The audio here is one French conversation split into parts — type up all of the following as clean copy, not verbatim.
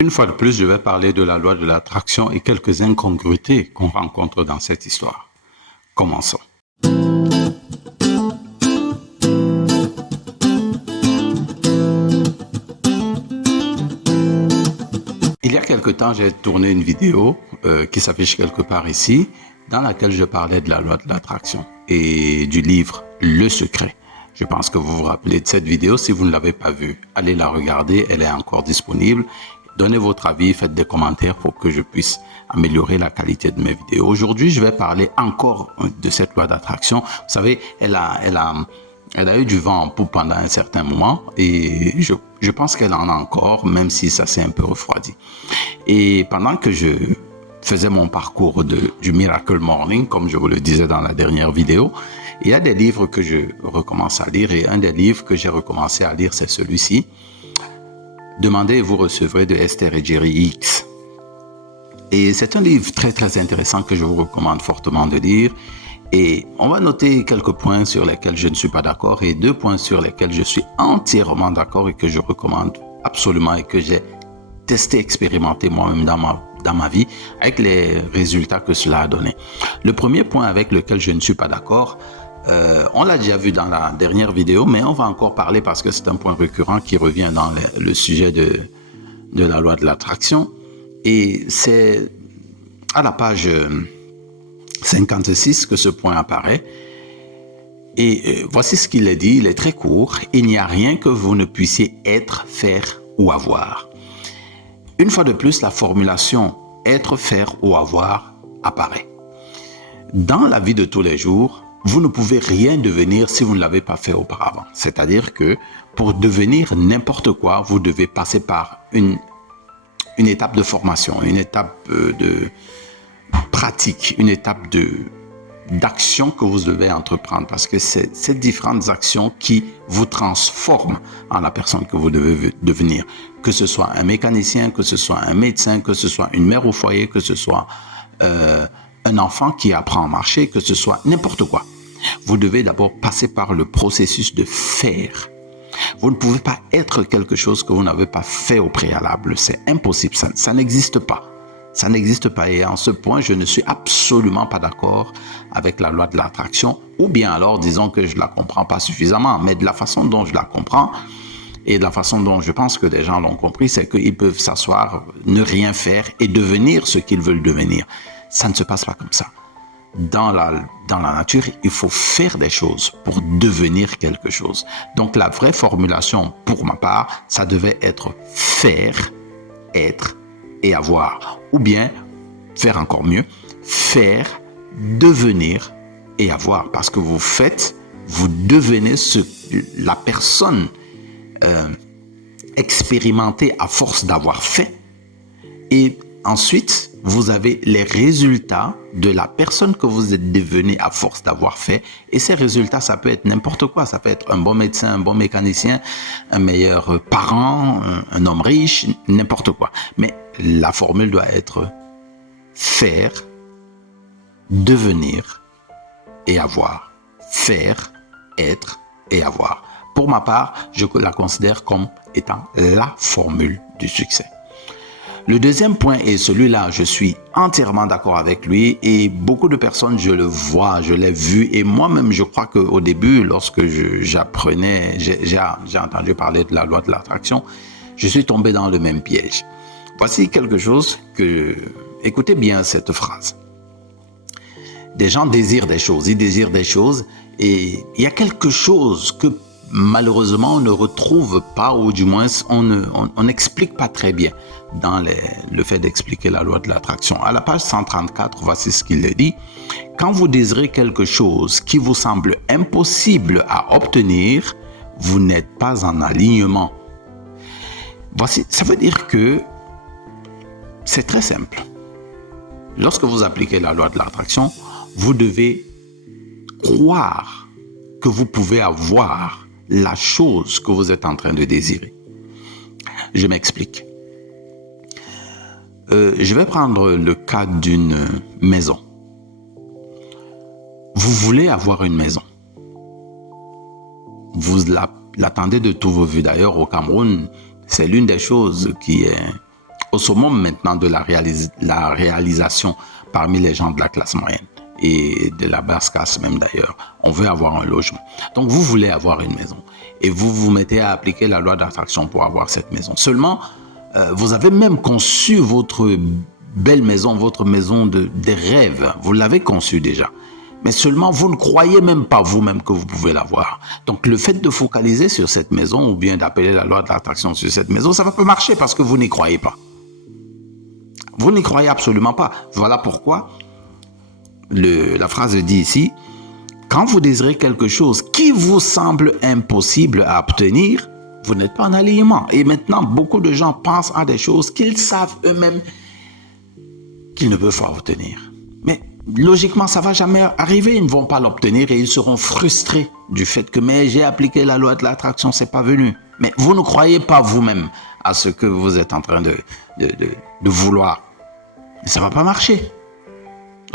Une fois de plus, je vais parler de la loi de l'attraction et quelques incongruités qu'on rencontre dans cette histoire. Commençons. Il y a quelque temps, j'ai tourné une vidéo qui s'affiche quelque part ici, dans laquelle je parlais de la loi de l'attraction et du livre Le Secret. Je pense que vous vous rappelez de cette vidéo. Si vous ne l'avez pas vue, allez la regarder, elle est encore disponible. Donnez votre avis, faites des commentaires pour que je puisse améliorer la qualité de mes vidéos. Aujourd'hui, je vais parler encore de cette loi d'attraction. Vous savez, elle a eu du vent en poupe pendant un certain moment et je pense qu'elle en a encore, même si ça s'est un peu refroidi. Et pendant que je faisais mon parcours du Miracle Morning, comme je vous le disais dans la dernière vidéo, il y a des livres que je recommence à lire et un des livres que j'ai recommencé à lire, c'est celui-ci. Demandez et vous recevrez de Esther et Jerry Hicks. Et c'est un livre très très intéressant que je vous recommande fortement de lire. Et on va noter quelques points sur lesquels je ne suis pas d'accord et 2 points sur lesquels je suis entièrement d'accord et que je recommande absolument et que j'ai testé, expérimenté moi-même dans ma vie avec les résultats que cela a donné. Le premier point avec lequel je ne suis pas d'accord, on l'a déjà vu dans la dernière vidéo, mais on va encore parler parce que c'est un point récurrent qui revient dans le sujet de la loi de l'attraction. Et c'est à la page 56 que ce point apparaît. Et voici ce qu'il est dit, il est très court. Il n'y a rien que vous ne puissiez être, faire ou avoir. Une fois de plus, la formulation être, faire ou avoir apparaît. Dans la vie de tous les jours, vous ne pouvez rien devenir si vous ne l'avez pas fait auparavant. C'est-à-dire que pour devenir n'importe quoi, vous devez passer par une étape de formation, une étape de pratique, une étape d'action que vous devez entreprendre parce que c'est ces différentes actions qui vous transforment en la personne que vous devez devenir. Que ce soit un mécanicien, que ce soit un médecin, que ce soit une mère au foyer, que ce soit un enfant qui apprend à marcher, que ce soit n'importe quoi. Vous devez d'abord passer par le processus de faire. Vous ne pouvez pas être quelque chose que vous n'avez pas fait au préalable. C'est impossible, ça n'existe pas. Ça n'existe pas et en ce point, je ne suis absolument pas d'accord avec la loi de l'attraction ou bien alors disons que je ne la comprends pas suffisamment, mais de la façon dont je la comprends et de la façon dont je pense que des gens l'ont compris, c'est qu'ils peuvent s'asseoir, ne rien faire et devenir ce qu'ils veulent devenir. Ça ne se passe pas comme ça. Dans la nature, il faut faire des choses pour devenir quelque chose. Donc la vraie formulation pour ma part, ça devait être faire, être et avoir. Ou bien, faire encore mieux, faire, devenir et avoir. Parce que vous faites, vous devenez la personne expérimentée à force d'avoir fait. Et ensuite, vous avez les résultats de la personne que vous êtes devenu à force d'avoir fait. Et ces résultats, ça peut être n'importe quoi. Ça peut être un bon médecin, un bon mécanicien, un meilleur parent, un homme riche, n'importe quoi. Mais la formule doit être faire, devenir et avoir. Faire, être et avoir. Pour ma part, je la considère comme étant la formule du succès. Le deuxième point est celui-là, je suis entièrement d'accord avec lui et beaucoup de personnes, je le vois, je l'ai vu et moi-même, je crois qu'au début, lorsque j'apprenais, j'ai entendu parler de la loi de l'attraction, je suis tombé dans le même piège. Voici quelque chose écoutez bien cette phrase. Des gens désirent des choses, ils désirent des choses et il y a quelque chose que malheureusement, on ne retrouve pas, ou du moins, on n'explique pas très bien dans le fait d'expliquer la loi de l'attraction. À la page 134, voici ce qu'il dit. Quand vous désirez quelque chose qui vous semble impossible à obtenir, vous n'êtes pas en alignement. Voici, ça veut dire que c'est très simple. Lorsque vous appliquez la loi de l'attraction, vous devez croire que vous pouvez avoir la chose que vous êtes en train de désirer. Je m'explique. Je vais prendre le cas d'une maison. Vous voulez avoir une maison. Vous l'attendez de tous vos vœux. D'ailleurs, au Cameroun, c'est l'une des choses qui est au summum maintenant de la réalisation parmi les gens de la classe moyenne et de la basse classe même d'ailleurs. On veut avoir un logement. Donc vous voulez avoir une maison et vous vous mettez à appliquer la loi d'attraction pour avoir cette maison. Seulement, vous avez même conçu votre belle maison, votre maison des rêves. Vous l'avez conçue déjà. Mais seulement, vous ne croyez même pas vous-même que vous pouvez l'avoir. Donc, le fait de focaliser sur cette maison ou bien d'appeler la loi de l'attraction sur cette maison, ça va pas marcher parce que vous n'y croyez pas. Vous n'y croyez absolument pas. Voilà pourquoi la phrase dit ici, quand vous désirez quelque chose qui vous semble impossible à obtenir, vous n'êtes pas en alignement. Et maintenant, beaucoup de gens pensent à des choses qu'ils savent eux-mêmes qu'ils ne peuvent pas obtenir. Mais logiquement, ça ne va jamais arriver. Ils ne vont pas l'obtenir et ils seront frustrés du fait que mais j'ai appliqué la loi de l'attraction, c'est pas venu. Mais vous ne croyez pas vous-même à ce que vous êtes en train de vouloir. Et ça ne va pas marcher.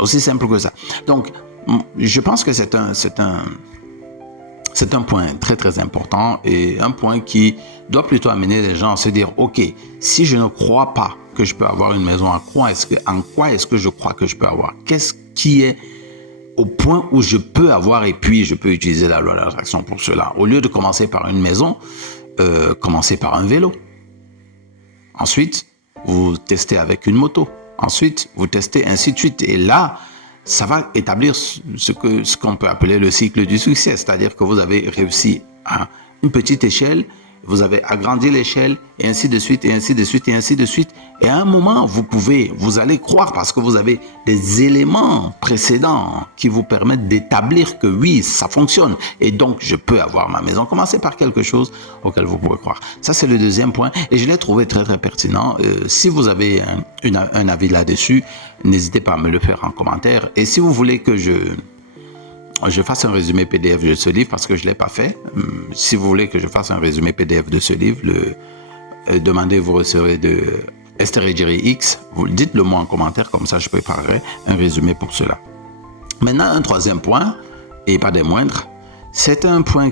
Aussi simple que ça. Donc, je pense que c'est un point très très important et un point qui doit plutôt amener les gens à se dire, ok, si je ne crois pas que je peux avoir une maison, en quoi est-ce que je crois que je peux avoir? Qu'est-ce qui est au point où je peux avoir et puis je peux utiliser la loi de l'attraction pour cela? Au lieu de commencer par une maison, commencez par un vélo. Ensuite, vous testez avec une moto. Ensuite, vous testez ainsi de suite. Et là, ça va établir ce qu'on peut appeler le cycle du succès. C'est-à-dire que vous avez réussi à une petite échelle, vous avez agrandi l'échelle, et ainsi de suite, et ainsi de suite, et ainsi de suite. Et à un moment, vous allez croire parce que vous avez des éléments précédents qui vous permettent d'établir que oui, ça fonctionne. Et donc, je peux avoir ma maison. Commencez par quelque chose auquel vous pouvez croire. Ça, c'est le deuxième point. Et je l'ai trouvé très, très pertinent. Si vous avez un avis là-dessus, n'hésitez pas à me le faire en commentaire. Et si vous voulez que je fasse un résumé PDF de ce livre, parce que je ne l'ai pas fait. Si vous voulez que je fasse un résumé PDF de ce livre, demandez, vous recevrez de Esther Ejiri X. Vous dites-le moi en commentaire, comme ça je préparerai un résumé pour cela. Maintenant, un troisième point, et pas des moindres, c'est un point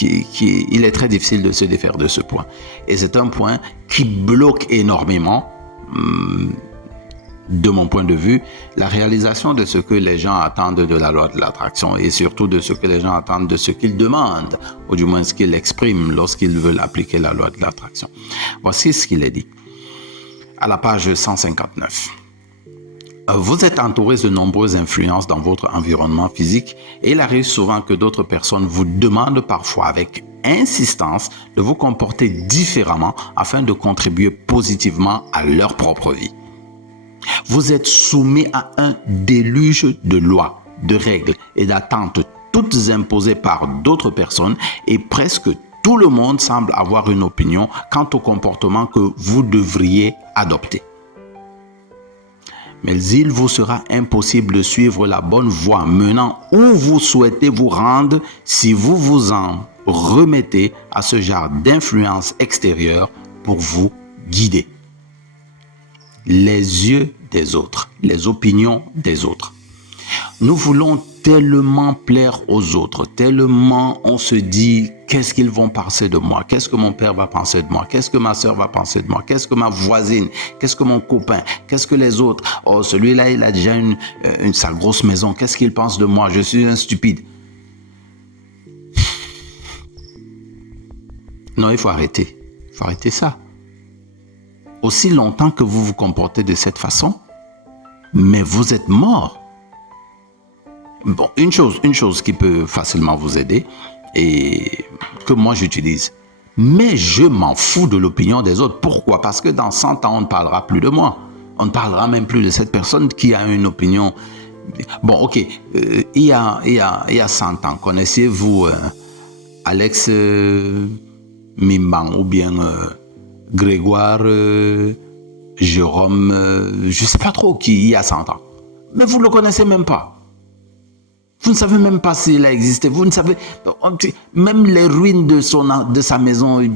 il est très difficile de se défaire de ce point. Et c'est un point qui bloque énormément, de mon point de vue, la réalisation de ce que les gens attendent de la loi de l'attraction et surtout de ce que les gens attendent de ce qu'ils demandent, ou du moins ce qu'ils expriment lorsqu'ils veulent appliquer la loi de l'attraction. Voici ce qu'il est dit à la page 159. Vous êtes entouré de nombreuses influences dans votre environnement physique et il arrive souvent que d'autres personnes vous demandent parfois avec insistance de vous comporter différemment afin de contribuer positivement à leur propre vie. Vous êtes soumis à un déluge de lois, de règles et d'attentes toutes imposées par d'autres personnes et presque tout le monde semble avoir une opinion quant au comportement que vous devriez adopter. Mais il vous sera impossible de suivre la bonne voie menant où vous souhaitez vous rendre si vous vous en remettez à ce genre d'influence extérieure pour vous guider. Les yeux des autres, les opinions des autres. Nous voulons tellement plaire aux autres, tellement on se dit qu'est-ce qu'ils vont penser de moi, qu'est-ce que mon père va penser de moi, qu'est-ce que ma soeur va penser de moi, qu'est-ce que ma voisine, qu'est-ce que mon copain, qu'est-ce que les autres, oh celui-là il a déjà sa grosse maison, qu'est-ce qu'il pense de moi, je suis un stupide. Non, il faut arrêter ça. Aussi longtemps que vous vous comportez de cette façon, mais vous êtes mort. Bon, une chose qui peut facilement vous aider et que moi j'utilise. Mais je m'en fous de l'opinion des autres. Pourquoi? Parce que dans 100 ans, on ne parlera plus de moi. On ne parlera même plus de cette personne qui a une opinion. Bon, ok, il y a 100 ans, connaissiez-vous Alex Mimban ou bien Grégoire, Jérôme, je ne sais pas trop qui il y a 100 ans. Mais vous ne le connaissez même pas. Vous ne savez même pas s'il a existé. Vous ne savez, même les ruines de sa maison.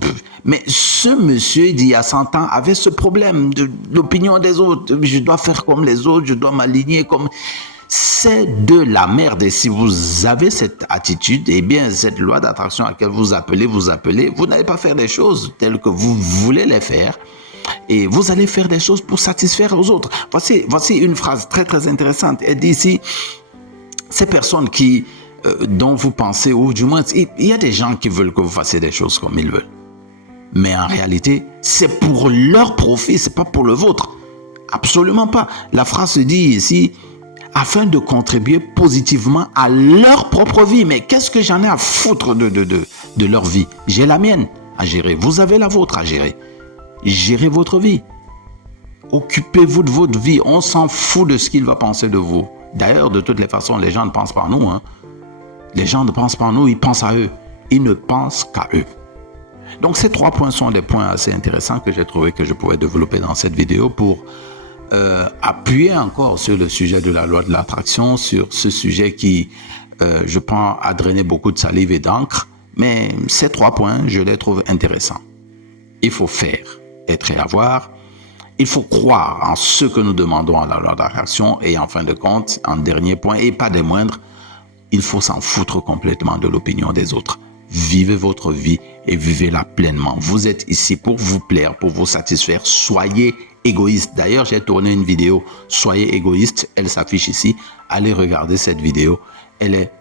Mais ce monsieur d'il y a 100 ans avait ce problème de l'opinion des autres. Je dois faire comme les autres, je dois m'aligner comme... C'est de la merde. Et si vous avez cette attitude, eh bien, cette loi d'attraction à laquelle vous appelez, vous n'allez pas faire les choses telles que vous voulez les faire. Et vous allez faire des choses pour satisfaire aux autres. Voici une phrase très très intéressante. Elle dit ici, ces personnes dont vous pensez, ou du moins, il y a des gens qui veulent que vous fassiez des choses comme ils veulent. Mais en réalité, c'est pour leur profit, c'est pas pour le vôtre. Absolument pas. La phrase se dit ici, afin de contribuer positivement à leur propre vie. Mais qu'est-ce que j'en ai à foutre de leur vie? J'ai la mienne à gérer. Vous avez la vôtre à gérer. Gérez votre vie. Occupez-vous de votre vie. On s'en fout de ce qu'il va penser de vous. D'ailleurs, de toutes les façons, les gens ne pensent pas à nous. Les gens ne pensent pas à nous, ils pensent à eux. Ils ne pensent qu'à eux. Donc, ces 3 points sont des points assez intéressants que j'ai trouvé que je pourrais développer dans cette vidéo pour appuyer encore sur le sujet de la loi de l'attraction, sur ce sujet qui, je pense, a drainé beaucoup de salive et d'encre. Mais ces 3 points, je les trouve intéressants. Il faut faire, être et avoir. Il faut croire en ce que nous demandons à la loi d'attraction. Et en fin de compte, en dernier point, et pas des moindres, il faut s'en foutre complètement de l'opinion des autres. Vivez votre vie et vivez-la pleinement. Vous êtes ici pour vous plaire, pour vous satisfaire. Soyez égoïste. D'ailleurs, j'ai tourné une vidéo « Soyez égoïste ». Elle s'affiche ici. Allez regarder cette vidéo. Elle est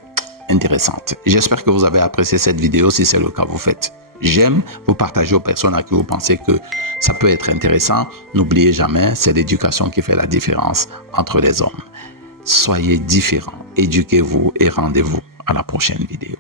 intéressante. J'espère que vous avez apprécié cette vidéo. Si c'est le cas, vous faites j'aime. Vous partagez aux personnes à qui vous pensez que ça peut être intéressant. N'oubliez jamais, c'est l'éducation qui fait la différence entre les hommes. Soyez différents, éduquez-vous et rendez-vous à la prochaine vidéo.